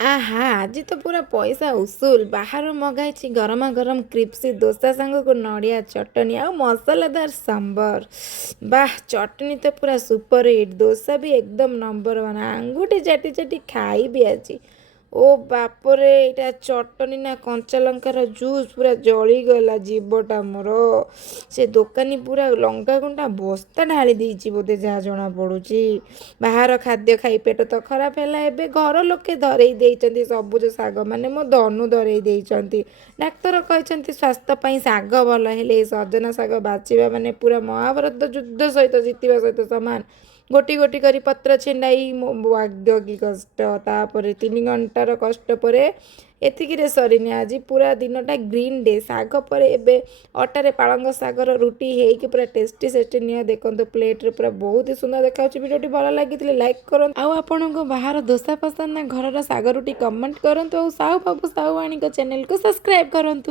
ଆହା ଆଜି ତ ପୁରା ପଇସା ଉସୁଲ ବାହାରୁ ମଗାଇଛି ଗରମା ଗରମ କ୍ରିପ୍ସି ଦୋସା ସାଙ୍ଗକୁ ନଡ଼ିଆ ଚଟଣି ଆଉ ମସଲାଦାର ସମ୍ବର। ବାହ ଚଟଣି ତ ପୁରା ସୁପର ହିଟ୍, ଦୋସା ବି ଏକଦମ ନମ୍ବର ୱାନ୍। ଆଙ୍ଗୁଠି ଚାଟି ଚାଟି ଖାଇବି ଆଜି। ଓ ବାପରେ ଏଇଟା ଚଟଣି ନା କଞ୍ଚା ଲଙ୍କାର ଜୁସ୍ ପୁରା ଜଳିଗଲା ଜିଭଟା ମୋର। ସେ ଦୋକାନୀ ପୁରା ଲଙ୍କାଗୁଣ୍ଡା ବସ୍ତା ଢାଳି ଦେଇଛି ବୋଧେ ଯାହା ଜଣାପଡ଼ୁଛି। ବାହାର ଖାଦ୍ୟ ଖାଇ ପେଟ ତ ଖରାପ ହେଲା। ଏବେ ଘର ଲୋକେ ଧରେଇ ଦେଇଛନ୍ତି ସବୁଜ ଶାଗ, ମାନେ ମୋ ଧନୁ ଧରେଇ ଦେଇଛନ୍ତି। ଡାକ୍ତର କହିଛନ୍ତି ସ୍ୱାସ୍ଥ୍ୟ ପାଇଁ ଶାଗ ଭଲ, ହେଲେ ଏ ସଜନା ଶାଗ ବାଛିବା ମାନେ ପୁରା ମହାଭାରତ ଯୁଦ୍ଧ ସହିତ ଜିତିବା ସହିତ ସମାନ। ଗୋଟି ଗୋଟି କରି ପତ୍ର ଛିଣ୍ଡାଇ ମୋ ଭାଗ୍ୟ କି କଷ୍ଟ। ତାପରେ 3 ଘଣ୍ଟାର କଷ୍ଟ ପରେ ଏତିକିରେ ସରିନି, ଆଜି ପୁରା ଦିନଟା ଗ୍ରୀନ୍ ଡେ। ଶାଗ ପରେ ଏବେ ଅଟାରେ ପାଳଙ୍ଗ ଶାଗର ରୁଟି ହେଇକି ପୁରା ଟେଷ୍ଟି ସେଷ୍ଟି ନିଅ ଦେଖନ୍ତୁ ପ୍ଲେଟ୍ରେ ପୁରା ବହୁତ ହି ସୁନ୍ଦର ଦେଖାଯାଉଛି। ଭିଡ଼ିଓଟି ଭଲ ଲାଗିଥିଲେ ଲାଇକ୍ କରନ୍ତୁ, ଆଉ ଆପଣଙ୍କୁ ବାହାର ଦୋସା ପସନ୍ଦ ନା ଘରର ଶାଗ ରୁଟି କମେଣ୍ଟ କରନ୍ତୁ, ଆଉ ସାହୁ ବାବୁ ସାହୁଆଣୀଙ୍କ ଚ୍ୟାନେଲକୁ ସବସ୍କ୍ରାଇବ୍ କରନ୍ତୁ।